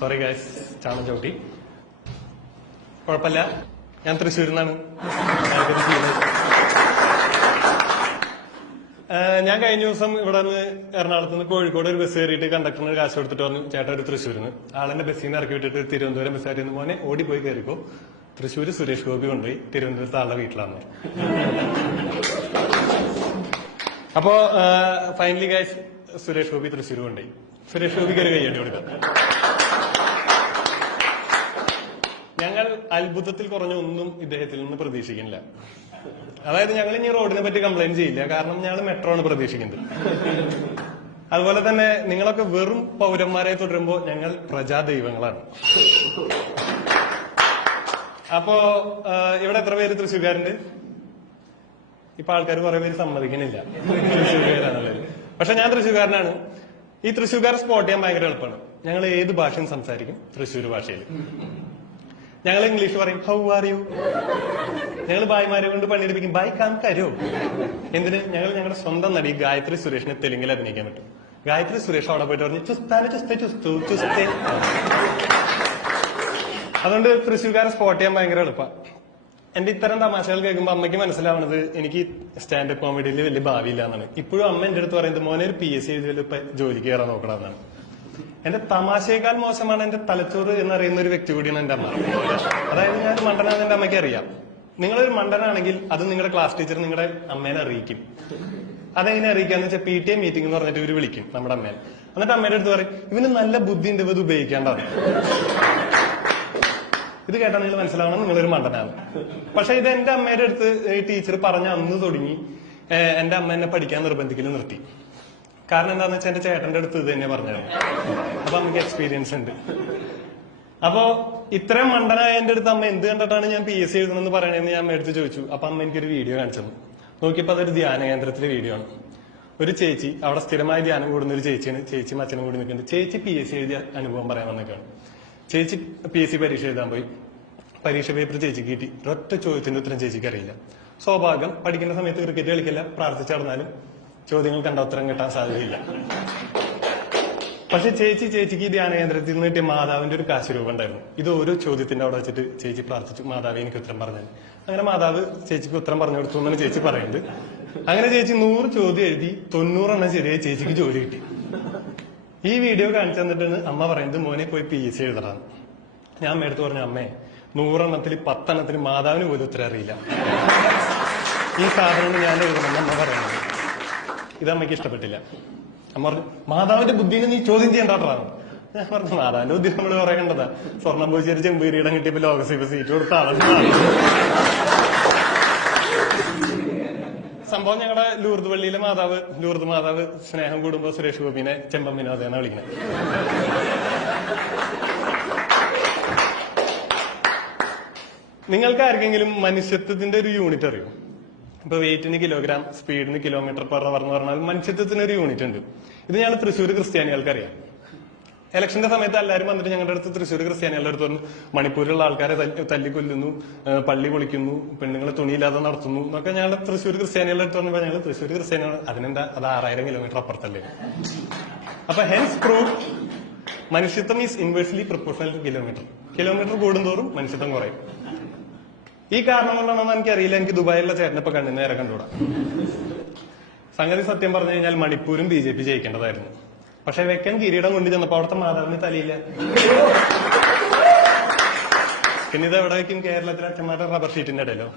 Sorry guys, ചാണം ചവിട്ടി. കുഴപ്പമില്ല, ഞാൻ തൃശ്ശൂരിൽ നിന്നാണ്. ഞാൻ കഴിഞ്ഞ ദിവസം ഇവിടെ നിന്ന് എറണാകുളത്ത് നിന്ന് കോഴിക്കോട് ഒരു ബസ് കയറിയിട്ട് കണ്ടക്ടറിന് കാശ് കൊടുത്തിട്ട് പറഞ്ഞു, ചേട്ടാ ഒരു തൃശ്ശൂരിന്ന്. ആളെന്നെ ബസ്സിൽ നിന്ന് ഇറക്കി വിട്ടിട്ട് തിരുവനന്തപുരം ബസ് കയറി മോനെ ഓടിപ്പോയി കയറിക്കോ, തൃശ്ശൂര് സുരേഷ് ഗോപി കൊണ്ടുപോയി തിരുവനന്തപുരത്ത് ആളുടെ വീട്ടിലാണ്. അപ്പോ ഫൈനലി ഗൈസ് സുരേഷ് ഗോപി തൃശ്ശൂർ കൊണ്ടുപോയി. സുരേഷ് ഗോപിക്ക് ഒരു കയ്യടി കൊടുക്കാം. ഞങ്ങൾ അത്ഭുതത്തിൽ കുറഞ്ഞ ഒന്നും ഇദ്ദേഹത്തിൽ നിന്ന് പ്രതീക്ഷിക്കുന്നില്ല. അതായത് ഞങ്ങൾ ഇനി റോഡിനെ പറ്റി കംപ്ലൈന്റ് ചെയ്യില്ല, കാരണം ഞങ്ങൾ മെട്രോ ആണ് പ്രതീക്ഷിക്കുന്നത്. അതുപോലെ തന്നെ നിങ്ങളൊക്കെ വെറും പൗരന്മാരെ തുടരുമ്പോ ഞങ്ങൾ പ്രജാദൈവങ്ങളാണ്. അപ്പോ ഇവിടെ എത്ര പേര് തൃശ്ശൂർക്കാരുണ്ട്? ഇപ്പൊ ആൾക്കാർ കുറെ പേര് സമ്മതിക്കുന്നില്ല തൃശ്ശൂർക്കാരാണുള്ളത്. പക്ഷെ ഞാൻ തൃശ്ശൂർക്കാരനാണ്. ഈ തൃശ്ശൂർക്കാരെ സ്പോട്ട് ചെയ്യാൻ ഭയങ്കര എളുപ്പമാണ്. ഞങ്ങൾ ഏത് ഭാഷയും സംസാരിക്കും, തൃശ്ശൂർ ഭാഷയിൽ. ഞങ്ങൾ ഇംഗ്ലീഷ് പറയും, ഹൗ ആർ യു. ഞങ്ങൾ ഭായിമാരെ കൊണ്ട് പണിയെടുപ്പിക്കും, ബൈ കാം കരോ. എന്തിന്? ഞങ്ങൾ ഞങ്ങളുടെ സ്വന്തം നടി ഗായത്രി സുരേഷിനെ തെലുങ്കിൽ അഭിനയിക്കാൻ പറ്റും. ഗായത്രി സുരേഷ് അവിടെ പോയിട്ട് പറഞ്ഞു, ചുസ്താന് ചുസ്തേ ചുസ്തു ചുസ്തേ. അതുകൊണ്ട് തൃശ്ശൂർക്കാരെ സ്പോട്ട് ചെയ്യാൻ ഭയങ്കര എളുപ്പമാണ്. എന്റെ ഇത്തരം തമാശകൾ കേൾക്കുമ്പോൾ അമ്മയ്ക്ക് മനസ്സിലാവണത് എനിക്ക് സ്റ്റാൻഡപ്പ് കോമഡിയിൽ വലിയ ഭാവിയില്ല എന്നാണ്. ഇപ്പോഴും അമ്മ എന്റെ അടുത്ത് പറയുന്നത്, മോനെ ഒരു PSC എഴുതിയാൽ ജോലിക്ക് കയറാൻ നോക്കണം എന്നാണ്. എന്റെ തമാശയേക്കാൾ മോശമാണ് എന്റെ തലച്ചോറ് എന്നറിയുന്ന ഒരു വ്യക്തി കൂടിയാണ് എന്റെ അമ്മ. അതായത് ഞാൻ മണ്ടനാണെന്ന് എന്റെ അമ്മയ്ക്ക് അറിയാം. നിങ്ങളൊരു മണ്ടനാണെങ്കിൽ അത് നിങ്ങളുടെ ക്ലാസ് ടീച്ചർ നിങ്ങളുടെ അമ്മേനെ അറിയിക്കും. അതെങ്ങനെ അറിയിക്കാന്ന് വെച്ചാൽ PTA മീറ്റിംഗ് എന്ന് പറഞ്ഞിട്ട് ഇവര് വിളിക്കും നമ്മുടെ അമ്മേനെ. എന്നിട്ട് അമ്മയുടെ അടുത്ത് പറയും, ഇവന് നല്ല ബുദ്ധി ഉണ്ട്, ഇത് ഉപയോഗിക്കേണ്ടതാണ്. ഇത് കേട്ടാൽ നിങ്ങൾ മനസ്സിലാവണം നിങ്ങളൊരു മണ്ടനാണ്. പക്ഷെ ഇത് എന്റെ അമ്മയുടെ അടുത്ത് ഈ ടീച്ചർ പറഞ്ഞ അന്ന് തുടങ്ങി എന്റെ അമ്മ എന്നെ പഠിക്കാൻ നിർബന്ധിക്കൽ നിർത്തി. കാരണം എന്താന്ന് വെച്ചാൽ എന്റെ ചേട്ടന്റെ അടുത്ത് ഇത് തന്നെ പറഞ്ഞത്. അപ്പൊ നമുക്ക് എക്സ്പീരിയൻസ് ഉണ്ട്. അപ്പോ ഇത്രയും മണ്ടനായ എന്റെ അടുത്ത് അമ്മ എന്ത് കണ്ടിട്ടാണ് ഞാൻ PSC എഴുതണമെന്ന് പറയണതെന്ന് ഞാൻ എടുത്ത് ചോദിച്ചു. അപ്പൊ അമ്മ എനിക്കൊരു വീഡിയോ കാണിച്ചു തന്നു. നോക്കിയപ്പോ അതൊരു ധ്യാന കേന്ദ്രത്തിലെ വീഡിയോ ആണ്. ഒരു ചേച്ചി അവിടെ സ്ഥിരമായി ധ്യാനം കൂടുന്ന ഒരു ചേച്ചിയാണ്. ചേച്ചിയും അച്ഛനും കൂടി നിൽക്കുന്നുണ്ട്. ചേച്ചി PSC എഴുതിയ അനുഭവം പറയാൻ വന്നേക്കാണ്. ചേച്ചി PSC പരീക്ഷ എഴുതാൻ പോയി. പരീക്ഷ പേപ്പർ ചേച്ചിക്ക് കിട്ടി. ഒരൊറ്റ ചോദ്യത്തിന്റെ ഉത്തരം ചേച്ചിക്ക് അറിയില്ല. സ്വാഭാവികം, പഠിക്കുന്ന സമയത്ത് ക്രിക്കറ്റ് കളിക്കില്ല, പ്രാർത്ഥിച്ചു നടന്നാലും ചോദ്യങ്ങൾ കണ്ട ഉത്തരം കിട്ടാൻ സാധ്യതയില്ല. പക്ഷെ ചേച്ചിക്ക് ധ്യാന കേന്ദ്രത്തിൽ നിന്ന് കിട്ടിയ മാതാവിന്റെ ഒരു കാശുരൂപം ഉണ്ടായിരുന്നു. ഇത് ഓരോ ചോദ്യത്തിന്റെ അവിടെ വെച്ചിട്ട് ചേച്ചി പ്രാർത്ഥിച്ചു, മാതാവ് എനിക്ക് ഉത്തരം പറഞ്ഞു. അങ്ങനെ മാതാവ് ചേച്ചിക്ക് ഉത്തരം പറഞ്ഞു കൊടുത്തു എന്നാണ് ചേച്ചി പറയുന്നത്. അങ്ങനെ ചേച്ചി 100 ചോദ്യം എഴുതി 90 എണ്ണം ശരിയായി ചേച്ചിക്ക് ജോലി കിട്ടി. ഈ വീഡിയോ കാണിച്ചു തന്നിട്ടാണ് അമ്മ പറയുന്നത്, മോനെ പോയി PSC എഴുതണം. ഞാൻ അമ്മയെടുത്ത് പറഞ്ഞു, അമ്മേ 100 എണ്ണത്തിൽ 10 എണ്ണത്തിന് മാതാവിന് പോലും ഉത്തരം അറിയില്ല. ഈ സാധനം ഞാൻ എഴുതണമെന്ന് അമ്മ പറയുന്നത്. ഇത് അമ്മയ്ക്ക് ഇഷ്ടപ്പെട്ടില്ല. അമ്മ പറഞ്ഞു, മാതാവിന്റെ ബുദ്ധിനെ നീ ചോദ്യം ചെയ്യേണ്ടാട്ടാണ്. ഞാൻ പറഞ്ഞു, മാതാവിന്റെ ബുദ്ധി നമ്മൾ കുറെ കണ്ടതാ. സ്വർണ്ണം പോയി ചെമ്പീരിയിടം കിട്ടിയപ്പോ ലോകസഭ സീറ്റ് കൊടുത്ത ആളാണ്. സംഭവം ഞങ്ങളുടെ ലൂർദ് പള്ളിയിലെ ലൂർദ് മാതാവ് സ്നേഹം കൂടുമ്പോ സുരേഷ് ഗോപിനെ ചെമ്പൻ വിനോദെന്നാ വിളിക്കുന്നത്. നിങ്ങൾക്ക് ആർക്കെങ്കിലും മനുഷ്യത്വത്തിന്റെ ഒരു യൂണിറ്റ് അറിയോ? ഇപ്പൊ വെയിറ്റിന് കിലോഗ്രാം, സ്പീഡിന് km/h എന്ന് പറഞ്ഞാൽ മനുഷ്യത്വത്തിന് ഒരു യൂണിറ്റ് ഉണ്ട്. ഇത് ഞങ്ങൾ തൃശ്ശൂർ ക്രിസ്ത്യാനികൾക്ക് അറിയാം. ഇലക്ഷന്റെ സമയത്ത് എല്ലാവരും വന്നിട്ട് ഞങ്ങളുടെ അടുത്ത് തൃശ്ശൂർ ക്രിസ്ത്യാനികളുടെ അടുത്ത് പറഞ്ഞു, മണിപ്പൂരിലുള്ള ആൾക്കാരെ തല്ലിക്കൊല്ലുന്നു, പള്ളി പൊളിക്കുന്നു, പെണ്ണുങ്ങളെ തുണിയില്ലാതെ നടത്തുന്നു എന്നൊക്കെ ഞങ്ങളുടെ തൃശ്ശൂർ ക്രിസ്ത്യാനികളുടെ അടുത്ത് പറഞ്ഞപ്പോൾ ഞങ്ങൾ തൃശ്ശൂർ ക്രിസ്ത്യാനികൾ അതിനെന്താ, അത് 6000 കിലോമീറ്റർ അപ്പുറത്തല്ലേ. അപ്പൊ ഹെൻസ് പ്രൂവ് മനുഷ്യത്വം is inversely proportional two kilometre കൂടുന്തോറും മനുഷ്യത്വം കുറയും. ഈ കാരണം കൊണ്ടാണെന്ന് എനിക്കറിയില്ല, എനിക്ക് ദുബായിലുള്ള ചേട്ടനെ ഇപ്പൊ കണ്ണിന് നേരെ കണ്ടുകൂടാ. സംഗതി സത്യം പറഞ്ഞു കഴിഞ്ഞാൽ മണിപ്പൂരും BJP ജയിക്കേണ്ടതായിരുന്നു. പക്ഷെ വെക്കൻ കിരീടം കൊണ്ടു ചെന്നപ്പോ അവിടുത്തെ മാതാവിന് തലയില്ല. പിന്നെ ഇത് എവിടെ വയ്ക്കും? കേരളത്തിലെ അച്ഛന്മാരുടെ റബ്ബർ ഷീറ്റിന്റെ ഇടയിലോ?